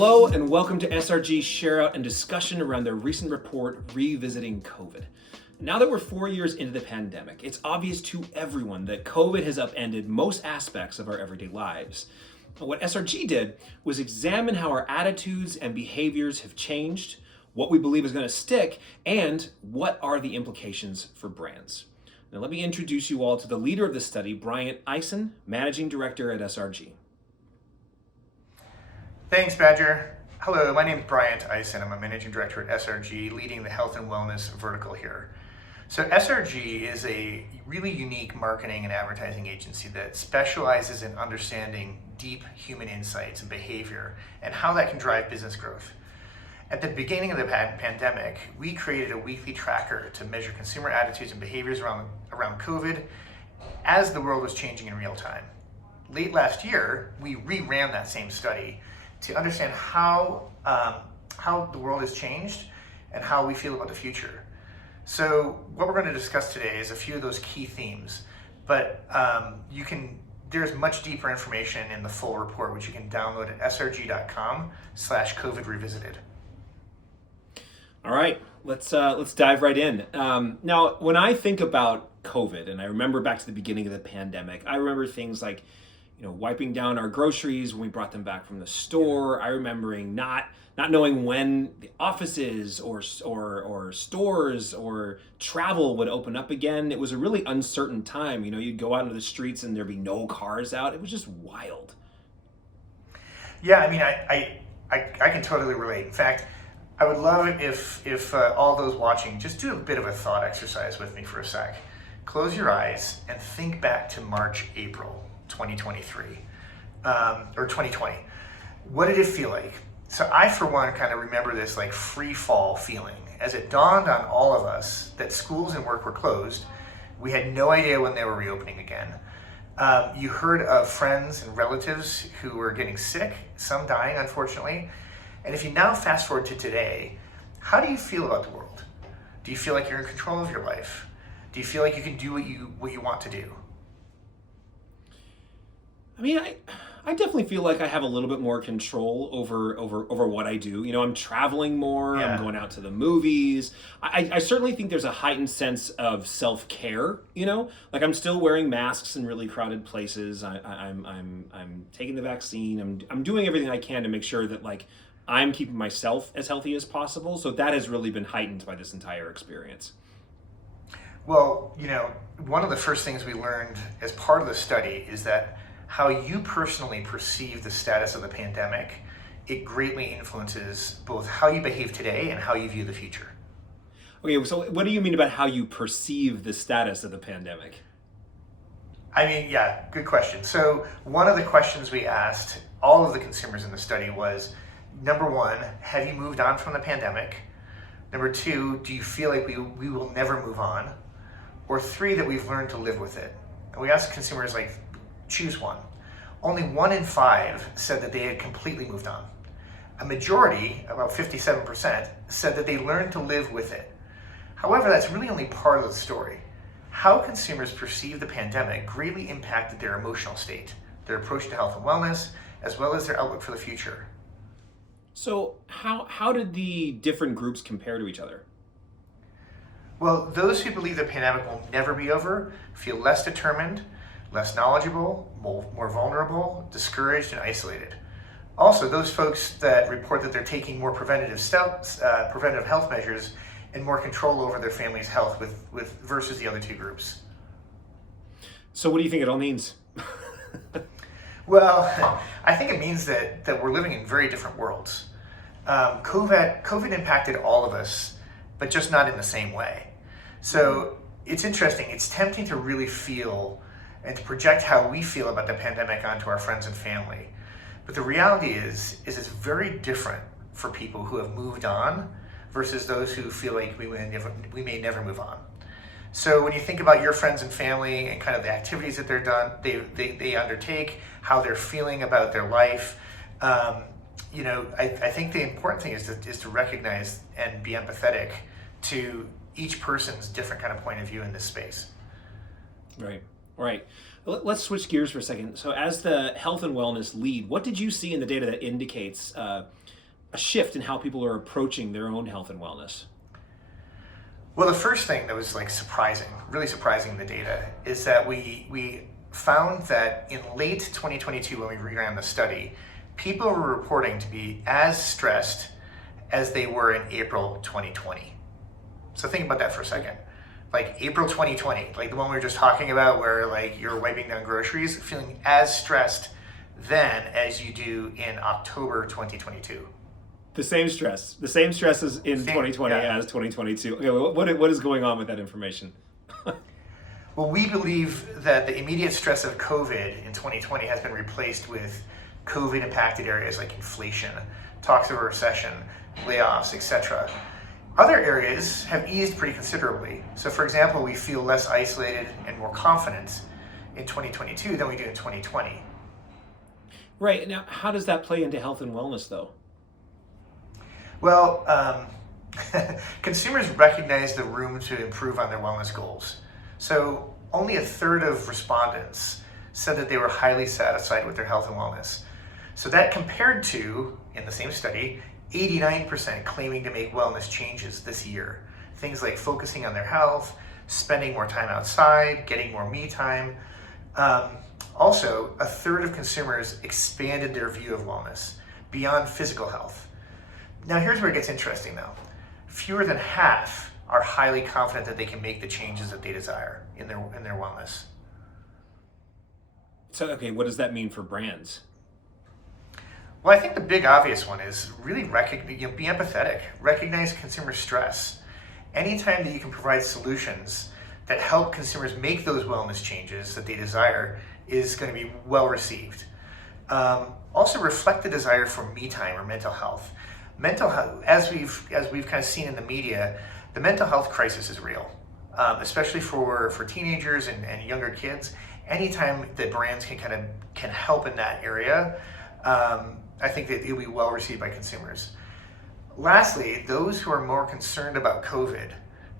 Hello and welcome to SRG's share out and discussion around their recent report revisiting COVID. Now that we're 4 years into the pandemic, it's obvious to everyone that COVID has upended most aspects of our everyday lives. What SRG did was examine how our attitudes and behaviors have changed, what we believe is going to stick, and what are the implications for brands. Now let me introduce you all to the leader of the study, Bryant Eisen, Managing Director at SRG. Thanks, Badger. Hello, my name is Bryant Eisen. I'm a Managing Director at SRG, leading the health and wellness vertical here. So SRG is a really unique marketing and advertising agency that specializes in understanding deep human insights and behavior and how that can drive business growth. At the beginning of the pandemic, we created a weekly tracker to measure consumer attitudes and behaviors around COVID as the world was changing in real time. Late last year, we reran that same study to understand how the world has changed and how we feel about the future. So what we're going to discuss today is a few of those key themes, but there's much deeper information in the full report, which you can download at srg.com/COVID revisited. All right, let's dive right in. Now, when I think about COVID, and I remember back to the beginning of the pandemic, I remember things like, wiping down our groceries when we brought them back from the store. I remembering not knowing when the offices or stores or travel would open up again. It was a really uncertain time. You'd go out into the streets and there'd be no cars out. It was just wild. Yeah, I mean, I can totally relate. In fact, I would love it if all those watching just do a bit of a thought exercise with me for a sec. Close your eyes and think back to March, April 2023, or 2020. What did it feel like? So I, for one, kind of remember this like free fall feeling as it dawned on all of us that schools and work were closed. We had no idea when they were reopening again. You heard of friends and relatives who were getting sick, some dying, unfortunately. And if you now fast forward to today, how do you feel about the world? Do you feel like you're in control of your life? Do you feel like you can do what you want to do? I mean, I definitely feel like I have a little bit more control over what I do. I'm traveling more. Yeah. I'm going out to the movies. I certainly think there's a heightened sense of self-care. Like I'm still wearing masks in really crowded places. I'm taking the vaccine. I'm doing everything I can to make sure that I'm keeping myself as healthy as possible. So that has really been heightened by this entire experience. Well, one of the first things we learned as part of the study is that how you personally perceive the status of the pandemic, it greatly influences both how you behave today and how you view the future. Okay, so what do you mean about how you perceive the status of the pandemic? I mean, yeah, good question. So one of the questions we asked all of the consumers in the study was, number one, have you moved on from the pandemic? Number two, do you feel like we will never move on? Or three, that we've learned to live with it? And we asked consumers, choose one. Only 1 in 5 said that they had completely moved on. A majority, about 57%, said that they learned to live with it. However, that's really only part of the story. How consumers perceive the pandemic greatly impacted their emotional state, their approach to health and wellness, as well as their outlook for the future. So how did the different groups compare to each other? Well, those who believe the pandemic will never be over feel less determined, less knowledgeable, more vulnerable, discouraged, and isolated. Also, those folks that report that they're taking more preventative health measures and more control over their family's health with versus the other two groups. So what do you think it all means? Well, I think it means that we're living in very different worlds. COVID impacted all of us, but just not in the same way. So it's interesting. It's tempting to really feel and to project how we feel about the pandemic onto our friends and family. But the reality is it's very different for people who have moved on versus those who feel like we may never move on. So when you think about your friends and family and kind of the activities that they undertake, how they're feeling about their life, I think the important thing is to recognize and be empathetic to each person's different kind of point of view in this space. Right. Right. Let's switch gears for a second. So, as the health and wellness lead, what did you see in the data that indicates a shift in how people are approaching their own health and wellness? Well, the first thing that was like surprising, really surprising in the data, is that we found that in late 2022, when we reran the study, people were reporting to be as stressed as they were in April 2020. So think about that for a second. Like April 2020, like the one we were just talking about where like you're wiping down groceries, feeling as stressed then as you do in October 2022. The same stress as in 2020 as 2022. Okay, what is going on with that information? Well, we believe that the immediate stress of COVID in 2020 has been replaced with COVID impacted areas like inflation, talks of a recession, layoffs, etc. Other areas have eased pretty considerably. So for example, we feel less isolated and more confident in 2022 than we do in 2020. Right. Now, how does that play into health and wellness, though? Well, consumers recognize the room to improve on their wellness goals. So only a third of respondents said that they were highly satisfied with their health and wellness. So that compared to, in the same study, 89% claiming to make wellness changes this year. Things like focusing on their health, spending more time outside, getting more me time. Also, a third of consumers expanded their view of wellness beyond physical health. Now here's where it gets interesting though. Fewer than half are highly confident that they can make the changes that they desire in their wellness. So, okay, what does that mean for brands? Well, I think the big obvious one is really be empathetic, recognize consumer stress. Anytime that you can provide solutions that help consumers make those wellness changes that they desire is going to be well received. Also reflect the desire for me time or mental health. Mental health, as we've kind of seen in the media, the mental health crisis is real, especially for teenagers and younger kids. Anytime that brands can help in that area, I think that it'll be well received by consumers. Lastly, those who are more concerned about COVID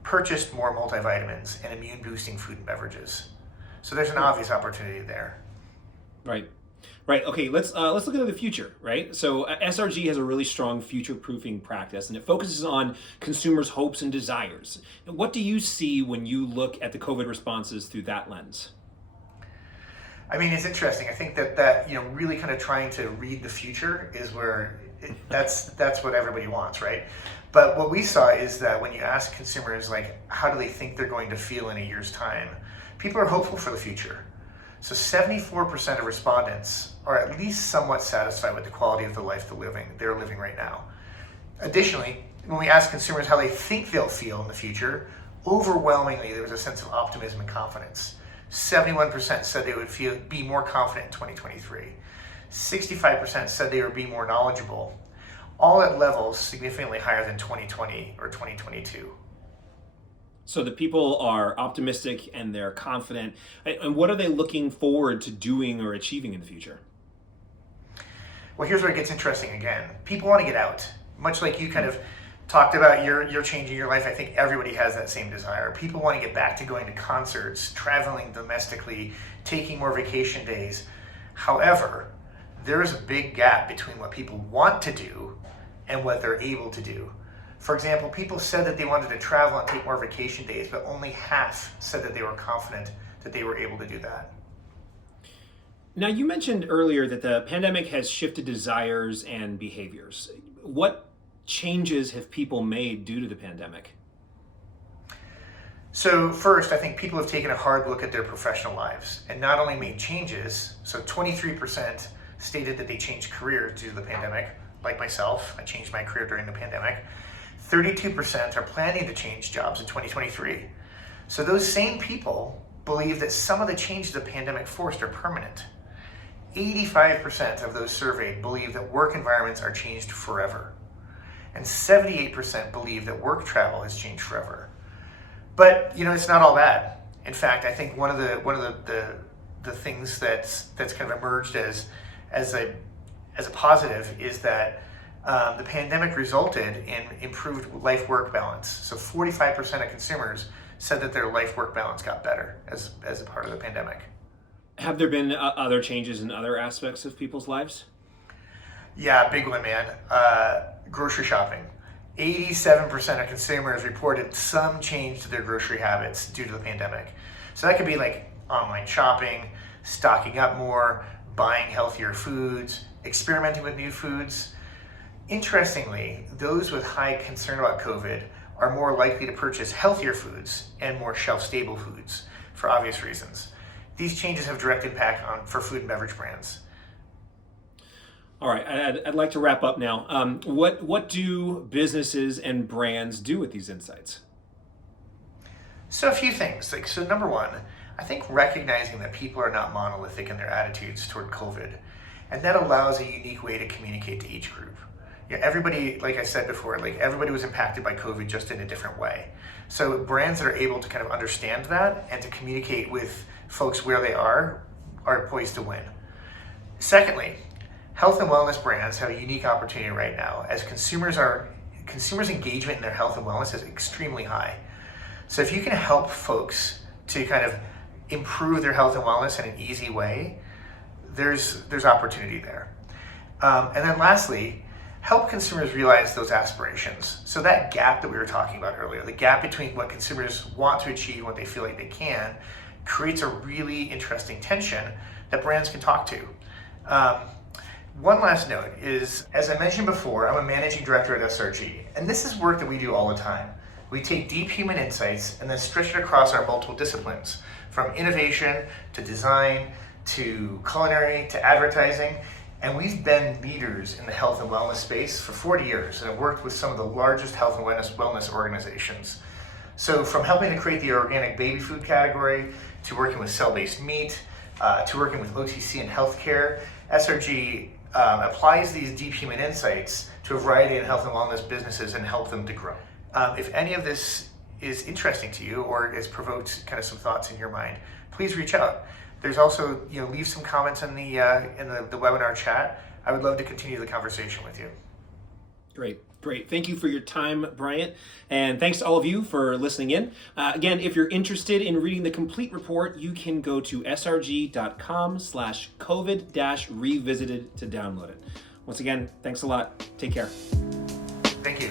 purchased more multivitamins and immune boosting food and beverages. So there's an obvious opportunity there. Right. Right. Okay. Let's look into the future. Right. So SRG has a really strong future-proofing practice, and it focuses on consumers' hopes and desires. What do you see when you look at the COVID responses through that lens? I mean, it's interesting. I think that really kind of trying to read the future is where that's what everybody wants, right? But what we saw is that when you ask consumers like how do they think they're going to feel in a year's time, people are hopeful for the future. So 74% of respondents are at least somewhat satisfied with the quality of the life they're living right now. Additionally, when we ask consumers how they think they'll feel in the future, overwhelmingly there was a sense of optimism and confidence. 71% said they would be more confident in 2023. 65% said they would be more knowledgeable, all at levels significantly higher than 2020 or 2022. So the people are optimistic and they're confident. And what are they looking forward to doing or achieving in the future? Well, here's where it gets interesting again. People want to get out. Much like you kind of talked about you're changing your life, I think everybody has that same desire. People want to get back to going to concerts, traveling domestically, taking more vacation days. However, there is a big gap between what people want to do and what they're able to do. For example, people said that they wanted to travel and take more vacation days, but only half said that they were confident that they were able to do that. Now, you mentioned earlier that the pandemic has shifted desires and behaviors. What changes have people made due to the pandemic? So first, I think people have taken a hard look at their professional lives and not only made changes, so 23% stated that they changed careers due to the pandemic. Like myself, I changed my career during the pandemic. 32% are planning to change jobs in 2023. So those same people believe that some of the changes the pandemic forced are permanent. 85% of those surveyed believe that work environments are changed forever. And 78% believe that work travel has changed forever. But it's not all bad. In fact, I think one of the things that's kind of emerged as a positive is that the pandemic resulted in improved life-work balance. So 45% of consumers said that their life-work balance got better as a part of the pandemic. Have there been other changes in other aspects of people's lives? Yeah, big one, man. Grocery shopping. 87% of consumers reported some change to their grocery habits due to the pandemic. So that could be like online shopping, stocking up more, buying healthier foods, experimenting with new foods. Interestingly, those with high concern about COVID are more likely to purchase healthier foods and more shelf-stable foods for obvious reasons. These changes have direct impact for food and beverage brands. All right, I'd like to wrap up now. What do businesses and brands do with these insights? So a few things. So number one, I think recognizing that people are not monolithic in their attitudes toward COVID, and that allows a unique way to communicate to each group. Yeah, everybody, like I said before, like everybody was impacted by COVID just in a different way. So brands that are able to kind of understand that and to communicate with folks where they are poised to win. Secondly, health and wellness brands have a unique opportunity right now as consumers engagement in their health and wellness is extremely high. So if you can help folks to kind of improve their health and wellness in an easy way, there's opportunity there. And then lastly, help consumers realize those aspirations. So that gap that we were talking about earlier, the gap between what consumers want to achieve and what they feel like they can, creates a really interesting tension that brands can talk to. One last note is, as I mentioned before, I'm a managing director at SRG, and this is work that we do all the time. We take deep human insights and then stretch it across our multiple disciplines, from innovation to design to culinary to advertising, and we've been leaders in the health and wellness space for 40 years and have worked with some of the largest health and wellness organizations. So from helping to create the organic baby food category, to working with cell-based meat, to working with OTC and healthcare, SRG applies these deep human insights to a variety of health and wellness businesses and help them to grow. If any of this is interesting to you or has provoked kind of some thoughts in your mind, please reach out. There's also, leave some comments in the webinar chat. I would love to continue the conversation with you. Great. Thank you for your time, Bryant. And thanks to all of you for listening in. Again, if you're interested in reading the complete report, you can go to srg.com/COVID-revisited to download it. Once again, thanks a lot. Take care. Thank you.